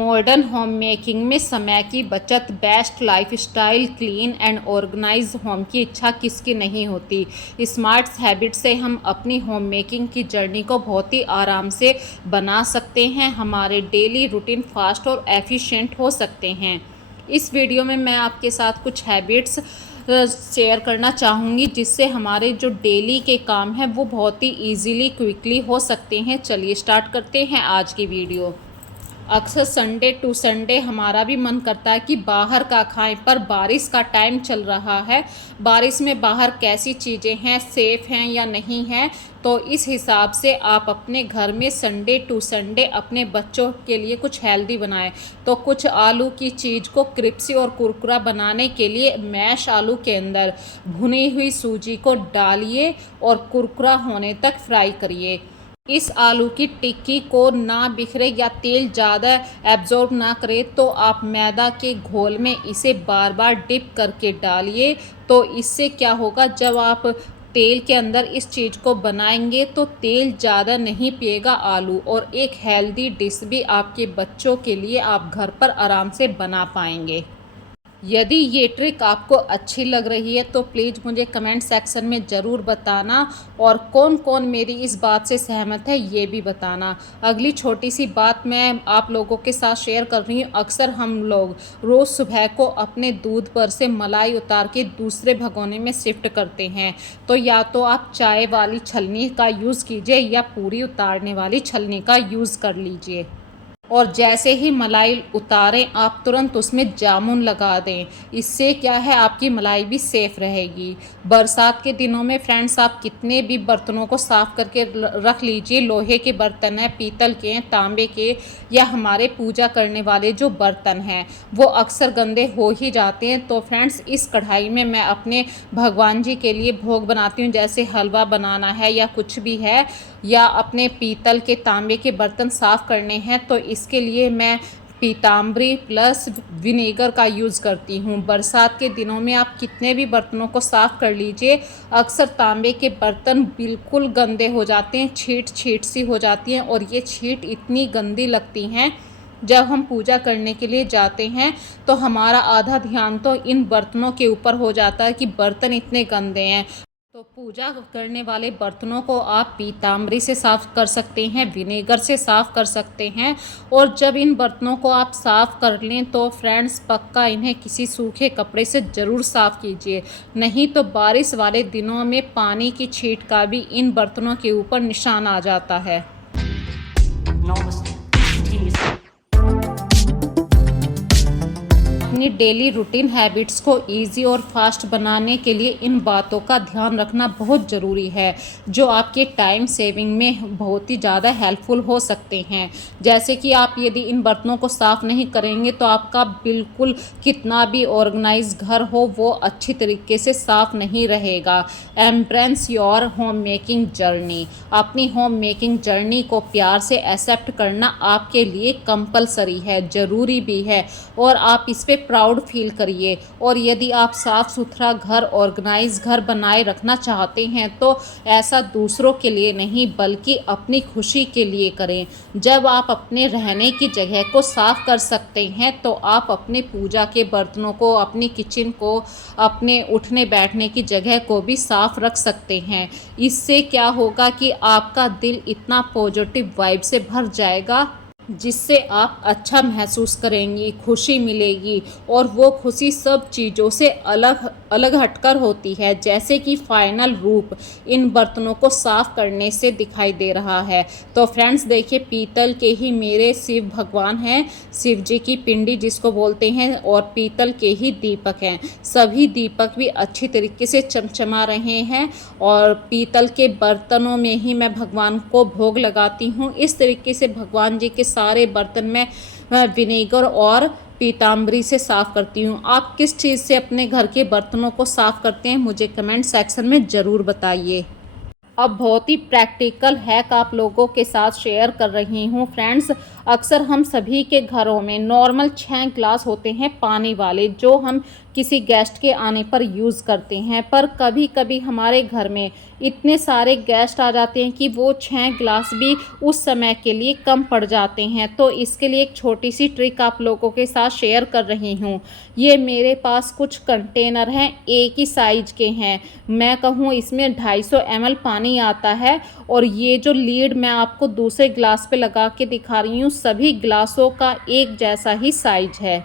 Modern home making में समय की बचत, best lifestyle, clean and organise home की इच्छा किसकी नहीं होती। स्मार्ट हैबिट से हम अपनी होम मेकिंग की जर्नी को बहुत ही आराम से बना सकते हैं। हमारे डेली रूटीन फास्ट और एफिशिएंट हो सकते हैं। इस वीडियो में मैं आपके साथ कुछ हैबिट्स शेयर करना चाहूँगी जिससे हमारे जो डेली के काम हैं वो बहुत ही ईजीली क्विकली हो सकते हैं। चलिए स्टार्ट करते हैं आज की वीडियो। अक्सर संडे टू संडे हमारा भी मन करता है कि बाहर का खाएं, पर बारिश का टाइम चल रहा है। बारिश में बाहर कैसी चीज़ें हैं, सेफ़ हैं या नहीं हैं, तो इस हिसाब से आप अपने घर में संडे टू संडे अपने बच्चों के लिए कुछ हेल्दी बनाएं। तो कुछ आलू की चीज़ को क्रिस्पी और कुरकुरा बनाने के लिए मैश आलू के अंदर भुनी हुई सूजी को डालिए और कुरकुरा होने तक फ्राई करिए। इस आलू की टिक्की को ना बिखरे या तेल ज़्यादा एब्जॉर्ब ना करे तो आप मैदा के घोल में इसे बार बार डिप करके डालिए। तो इससे क्या होगा, जब आप तेल के अंदर इस चीज़ को बनाएंगे तो तेल ज़्यादा नहीं पिएगा आलू, और एक हेल्दी डिश भी आपके बच्चों के लिए आप घर पर आराम से बना पाएंगे। यदि ये ट्रिक आपको अच्छी लग रही है तो प्लीज़ मुझे कमेंट सेक्शन में ज़रूर बताना, और कौन कौन मेरी इस बात से सहमत है ये भी बताना। अगली छोटी सी बात मैं आप लोगों के साथ शेयर कर रही हूँ। अक्सर हम लोग रोज़ सुबह को अपने दूध पर से मलाई उतार के दूसरे भगोने में शिफ्ट करते हैं। तो या तो आप चाय वाली छलनी का यूज़ कीजिए या पूरी उतारने वाली छलनी का यूज़ कर लीजिए। और जैसे ही मलाई उतारें आप तुरंत उसमें जामुन लगा दें। इससे क्या है, आपकी मलाई भी सेफ़ रहेगी। बरसात के दिनों में फ्रेंड्स आप कितने भी बर्तनों को साफ़ करके रख लीजिए, लोहे के बर्तन हैं, पीतल के हैं, तांबे के, या हमारे पूजा करने वाले जो बर्तन हैं वो अक्सर गंदे हो ही जाते हैं। तो फ्रेंड्स इस कढ़ाई में मैं अपने भगवान जी के लिए भोग बनाती हूँ, जैसे हलवा बनाना है या कुछ भी है, या अपने पीतल के तांबे के बर्तन साफ़ करने हैं, तो इसके लिए मैं पीताम्बरी प्लस विनेगर का यूज़ करती हूँ। बरसात के दिनों में आप कितने भी बर्तनों को साफ़ कर लीजिए, अक्सर तांबे के बर्तन बिल्कुल गंदे हो जाते हैं, छीट छीट सी हो जाती हैं, और ये छीट इतनी गंदी लगती हैं। जब हम पूजा करने के लिए जाते हैं तो हमारा आधा ध्यान तो इन बर्तनों के ऊपर हो जाता है कि बर्तन इतने गंदे हैं। तो पूजा करने वाले बर्तनों को आप पीताम्बरी से साफ़ कर सकते हैं, विनेगर से साफ़ कर सकते हैं। और जब इन बर्तनों को आप साफ़ कर लें तो फ्रेंड्स पक्का इन्हें किसी सूखे कपड़े से ज़रूर साफ़ कीजिए, नहीं तो बारिश वाले दिनों में पानी की छींट का भी इन बर्तनों के ऊपर निशान आ जाता है। अपनी डेली रूटीन हैबिट्स को इजी और फास्ट बनाने के लिए इन बातों का ध्यान रखना बहुत ज़रूरी है, जो आपके टाइम सेविंग में बहुत ही ज़्यादा हेल्पफुल हो सकते हैं। जैसे कि आप यदि इन बर्तनों को साफ़ नहीं करेंगे तो आपका बिल्कुल कितना भी ऑर्गेनाइज घर हो वो अच्छी तरीके से साफ़ नहीं रहेगा। Embrace your home making journey. अपनी होम मेकिंग जर्नी को प्यार से एक्सेप्ट करना आपके लिए कंपलसरी है, ज़रूरी भी है, और आप इस पे प्राउड फील करिए। और यदि आप साफ़ सुथरा घर, ऑर्गेनाइज घर बनाए रखना चाहते हैं तो ऐसा दूसरों के लिए नहीं बल्कि अपनी खुशी के लिए करें। जब आप अपने रहने की जगह को साफ़ कर सकते हैं तो आप अपने पूजा के बर्तनों को, अपनी किचन को, अपने उठने बैठने की जगह को भी साफ़ रख सकते हैं। इससे क्या होगा कि आपका दिल इतना पॉजिटिव वाइब से भर जाएगा जिससे आप अच्छा महसूस करेंगी, खुशी मिलेगी, और वो खुशी सब चीज़ों से अलग अलग हटकर होती है, जैसे कि फाइनल रूप इन बर्तनों को साफ़ करने से दिखाई दे रहा है। तो फ्रेंड्स देखिए, पीतल के ही मेरे शिव भगवान हैं, शिव जी की पिंडी जिसको बोलते हैं, और पीतल के ही दीपक हैं। सभी दीपक भी अच्छी तरीके से चमचमा रहे हैं, और पीतल के बर्तनों में ही मैं भगवान को भोग लगाती हूँ। इस तरीके से भगवान जी के सारे बर्तन में विनेगर और पीताम्बरी से साफ़ करती हूँ। आप किस चीज़ से अपने घर के बर्तनों को साफ़ करते हैं मुझे कमेंट सेक्शन में ज़रूर बताइए। अब बहुत ही प्रैक्टिकल हैक आप लोगों के साथ शेयर कर रही हूँ फ्रेंड्स। अक्सर हम सभी के घरों में नॉर्मल 6 ग्लास होते हैं पानी वाले, जो हम किसी गेस्ट के आने पर यूज़ करते हैं। पर कभी कभी हमारे घर में इतने सारे गेस्ट आ जाते हैं कि वो 6 ग्लास भी उस समय के लिए कम पड़ जाते हैं। तो इसके लिए एक छोटी सी ट्रिक आप लोगों के साथ शेयर कर रही हूँ। ये मेरे पास कुछ कंटेनर हैं, एक ही साइज के हैं। मैं कहूँ इसमें 250 ml पानी आता है, और ये जो लीड मैं आपको दूसरे ग्लास पे लगा के दिखा रही हूँ, सभी ग्लासों का एक जैसा ही साइज है।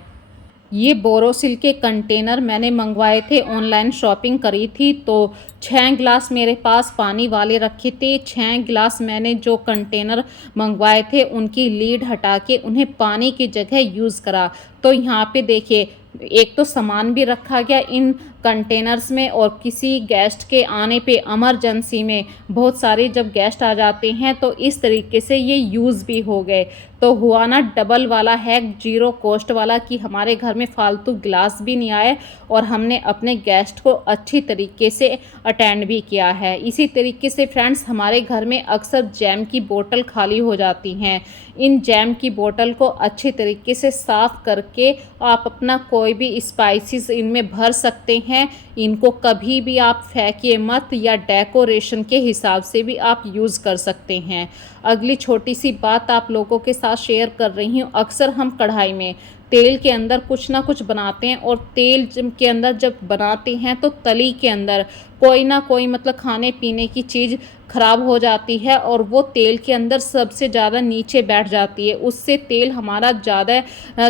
ये बोरोसिल के कंटेनर मैंने मंगवाए थे, ऑनलाइन शॉपिंग करी थी। तो 6 ग्लास मेरे पास पानी वाले रखे थे। 6 ग्लास मैंने जो कंटेनर मंगवाए थे उनकी लीड हटा के उन्हें पानी की जगह यूज़ करा। तो यहाँ पे देखिए, एक तो सामान भी रखा गया इन कंटेनर्स में, और किसी गेस्ट के आने पे इमरजेंसी में बहुत सारे जब गेस्ट आ जाते हैं तो इस तरीके से ये यूज़ भी हो गए। तो हुआ ना डबल वाला हैक, जीरो कॉस्ट वाला, कि हमारे घर में फालतू ग्लास भी नहीं आए और हमने अपने गेस्ट को अच्छी तरीके से अटेंड भी किया है। इसी तरीके से फ्रेंड्स, हमारे घर में अक्सर जैम की बोतल खाली हो जाती हैं। इन जैम की बोतल को अच्छी तरीके से साफ़ करके आप अपना कोई भी स्पाइसेस इनमें भर सकते हैं। इनको कभी भी आप फेंकिए मत, या डेकोरेशन के हिसाब से भी आप यूज़ कर सकते हैं। अगली छोटी सी बात आप लोगों के साथ शेयर कर रही हूँ। अक्सर हम कढ़ाई में तेल के अंदर कुछ ना कुछ बनाते हैं, और तेल के अंदर जब बनाते हैं तो तली के अंदर कोई ना कोई मतलब खाने पीने की चीज़ खराब हो जाती है, और वो तेल के अंदर सबसे ज़्यादा नीचे बैठ जाती है। उससे तेल हमारा ज़्यादा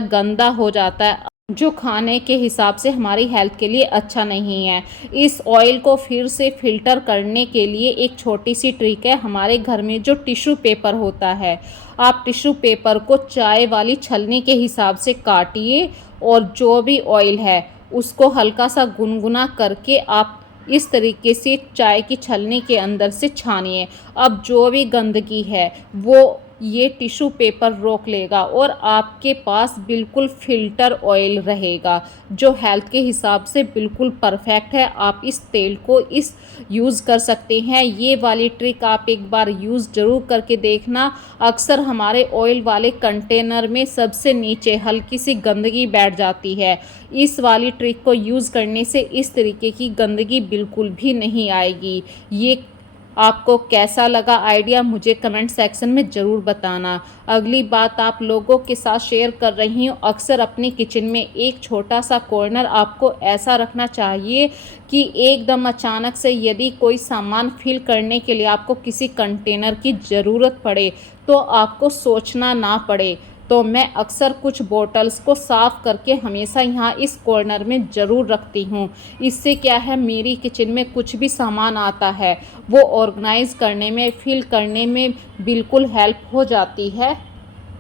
गंदा हो जाता है, जो खाने के हिसाब से हमारी हेल्थ के लिए अच्छा नहीं है। इस ऑयल को फिर से फिल्टर करने के लिए एक छोटी सी ट्रिक है। हमारे घर में जो टिश्यू पेपर होता है, आप टिश्यू पेपर को चाय वाली छलनी के हिसाब से काटिए, और जो भी ऑयल है उसको हल्का सा गुनगुना करके आप इस तरीके से चाय की छलनी के अंदर से छानिए। अब जो भी गंदगी है वो ये टिश्यू पेपर रोक लेगा, और आपके पास बिल्कुल फ़िल्टर ऑयल रहेगा, जो हेल्थ के हिसाब से बिल्कुल परफेक्ट है। आप इस तेल को इस यूज़ कर सकते हैं। ये वाली ट्रिक आप एक बार यूज़ ज़रूर करके देखना। अक्सर हमारे ऑयल वाले कंटेनर में सबसे नीचे हल्की सी गंदगी बैठ जाती है। इस वाली ट्रिक को यूज़ करने से इस तरीके की गंदगी बिल्कुल भी नहीं आएगी। ये आपको कैसा लगा आइडिया, मुझे कमेंट सेक्शन में ज़रूर बताना। अगली बात आप लोगों के साथ शेयर कर रही हूँ। अक्सर अपनी किचन में एक छोटा सा कॉर्नर आपको ऐसा रखना चाहिए कि एकदम अचानक से यदि कोई सामान फिल करने के लिए आपको किसी कंटेनर की ज़रूरत पड़े तो आपको सोचना ना पड़े। तो मैं अक्सर कुछ बॉटल्स को साफ़ करके हमेशा यहाँ इस कॉर्नर में ज़रूर रखती हूँ। इससे क्या है, मेरी किचन में कुछ भी सामान आता है वो ऑर्गेनाइज़ करने में, फिल करने में बिल्कुल हेल्प हो जाती है,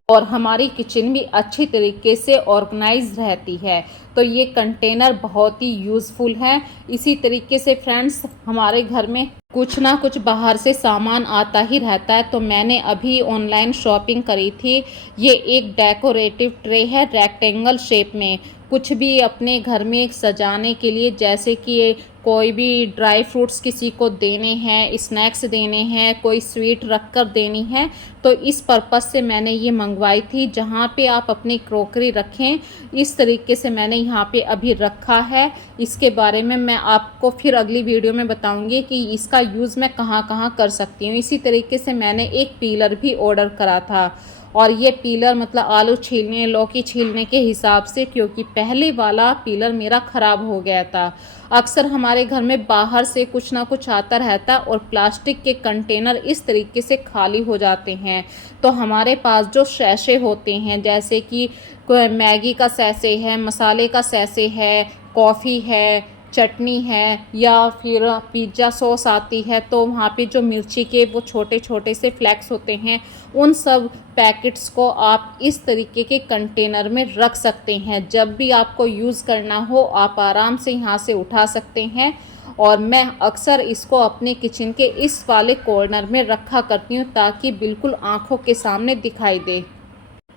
और हमारी किचन भी अच्छी तरीके से ऑर्गेनाइज रहती है। तो ये कंटेनर बहुत ही यूज़फुल हैं। इसी तरीके से फ्रेंड्स, हमारे घर में कुछ ना कुछ बाहर से सामान आता ही रहता है। तो मैंने अभी ऑनलाइन शॉपिंग करी थी। ये एक डेकोरेटिव ट्रे है रेक्टेंगल शेप में। कुछ भी अपने घर में सजाने के लिए, जैसे कि कोई भी ड्राई फ्रूट्स किसी को देने हैं, स्नैक्स देने हैं, कोई स्वीट रख कर देनी है, तो इस पर्पज़ से मैंने ये मंगवाई थी, जहाँ पे आप अपनी क्रॉकरी रखें। इस तरीके से मैंने यहाँ पे अभी रखा है। इसके बारे में मैं आपको फिर अगली वीडियो में बताऊँगी कि इसका यूज़ मैं कहाँ कहाँ कर सकती हूँ। इसी तरीके से मैंने एक पीलर भी ऑर्डर करा था, और ये पीलर मतलब आलू छीलने, लौकी छीलने के हिसाब से, क्योंकि पहले वाला पीलर मेरा ख़राब हो गया था। अक्सर हमारे घर में बाहर से कुछ ना कुछ आता रहता है, और प्लास्टिक के कंटेनर इस तरीके से खाली हो जाते हैं। तो हमारे पास जो सैशे होते हैं, जैसे कि मैगी का सैशे है, मसाले का सैशे है, कॉफ़ी है, चटनी है, या फिर पिज़्ज़ा सॉस आती है, तो वहाँ पे जो मिर्ची के वो छोटे छोटे से फ्लैक्स होते हैं, उन सब पैकेट्स को आप इस तरीके के कंटेनर में रख सकते हैं। जब भी आपको यूज़ करना हो आप आराम से यहाँ से उठा सकते हैं। और मैं अक्सर इसको अपने किचन के इस वाले कॉर्नर में रखा करती हूँ, ताकि बिल्कुल आँखों के सामने दिखाई दे।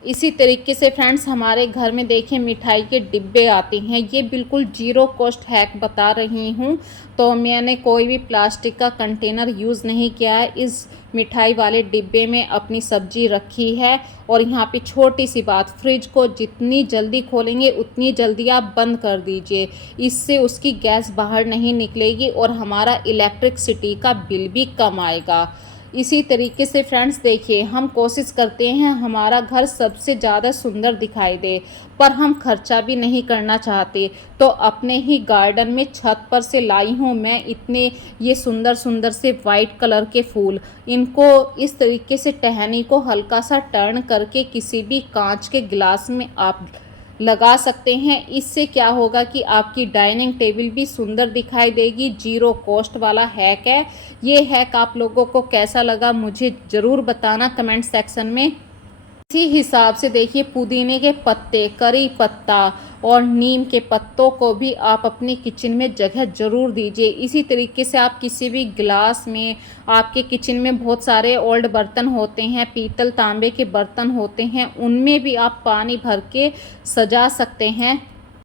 इसी तरीके से फ्रेंड्स हमारे घर में देखिए मिठाई के डिब्बे आते हैं। ये बिल्कुल ज़ीरो कॉस्ट हैक बता रही हूँ। तो मैंने कोई भी प्लास्टिक का कंटेनर यूज़ नहीं किया है। इस मिठाई वाले डिब्बे में अपनी सब्ज़ी रखी है। और यहाँ पे छोटी सी बात, फ्रिज को जितनी जल्दी खोलेंगे उतनी जल्दी आप बंद कर दीजिए। इससे उसकी गैस बाहर नहीं निकलेगी और हमारा इलेक्ट्रिसिटी का बिल भी कम आएगा। इसी तरीके से फ्रेंड्स देखिए, हम कोशिश करते हैं हमारा घर सबसे ज़्यादा सुंदर दिखाई दे, पर हम खर्चा भी नहीं करना चाहते। तो अपने ही गार्डन में छत पर से लाई हूँ मैं इतने ये सुंदर सुंदर से वाइट कलर के फूल। इनको इस तरीके से टहनी को हल्का सा टर्न करके किसी भी कांच के गिलास में आप लगा सकते हैं। इससे क्या होगा कि आपकी डाइनिंग टेबल भी सुंदर दिखाई देगी। ज़ीरो कॉस्ट वाला हैक है। ये हैक आप लोगों को कैसा लगा मुझे ज़रूर बताना कमेंट सेक्शन में। इसी हिसाब से देखिए, पुदीने के पत्ते, करी पत्ता और नीम के पत्तों को भी आप अपनी किचन में जगह ज़रूर दीजिए। इसी तरीके से आप किसी भी गिलास में, आपके किचन में बहुत सारे ओल्ड बर्तन होते हैं, पीतल तांबे के बर्तन होते हैं, उनमें भी आप पानी भर के सजा सकते हैं।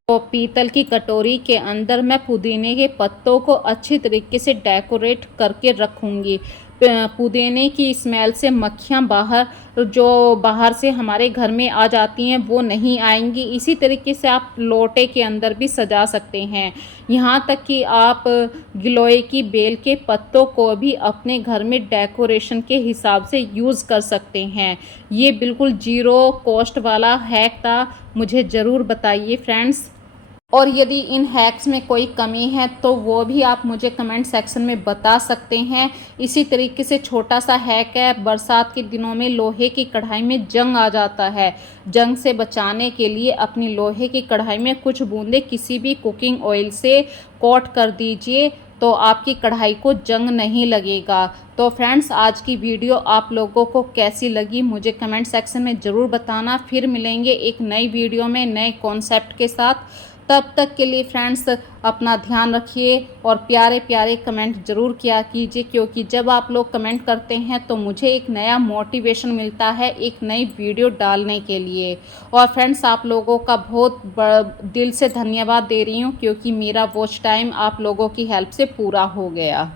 तो पीतल की कटोरी के अंदर मैं पुदीने के पत्तों को अच्छी तरीके से डेकोरेट करके रखूँगी। पुदीने की स्मेल से मक्खियाँ बाहर से हमारे घर में आ जाती हैं वो नहीं आएंगी। इसी तरीके से आप लोटे के अंदर भी सजा सकते हैं। यहाँ तक कि आप गिलोय की बेल के पत्तों को भी अपने घर में डेकोरेशन के हिसाब से यूज़ कर सकते हैं। ये बिल्कुल ज़ीरो कॉस्ट वाला हैक था। मुझे ज़रूर बताइए फ्रेंड्स। और यदि इन हैक्स में कोई कमी है तो वो भी आप मुझे कमेंट सेक्शन में बता सकते हैं। इसी तरीके से छोटा सा हैक है, बरसात के दिनों में लोहे की कढ़ाई में जंग आ जाता है। जंग से बचाने के लिए अपनी लोहे की कढ़ाई में कुछ बूंदे किसी भी कुकिंग ऑयल से कोट कर दीजिए, तो आपकी कढ़ाई को जंग नहीं लगेगा। तो फ्रेंड्स, आज की वीडियो आप लोगों को कैसी लगी मुझे कमेंट सेक्शन में ज़रूर बताना। फिर मिलेंगे एक नई वीडियो में नए कॉन्सेप्ट के साथ। तब तक के लिए फ्रेंड्स अपना ध्यान रखिए और प्यारे प्यारे कमेंट ज़रूर किया कीजिए, क्योंकि जब आप लोग कमेंट करते हैं तो मुझे एक नया मोटिवेशन मिलता है एक नई वीडियो डालने के लिए। और फ्रेंड्स, आप लोगों का बहुत दिल से धन्यवाद दे रही हूँ, क्योंकि मेरा वॉच टाइम आप लोगों की हेल्प से पूरा हो गया।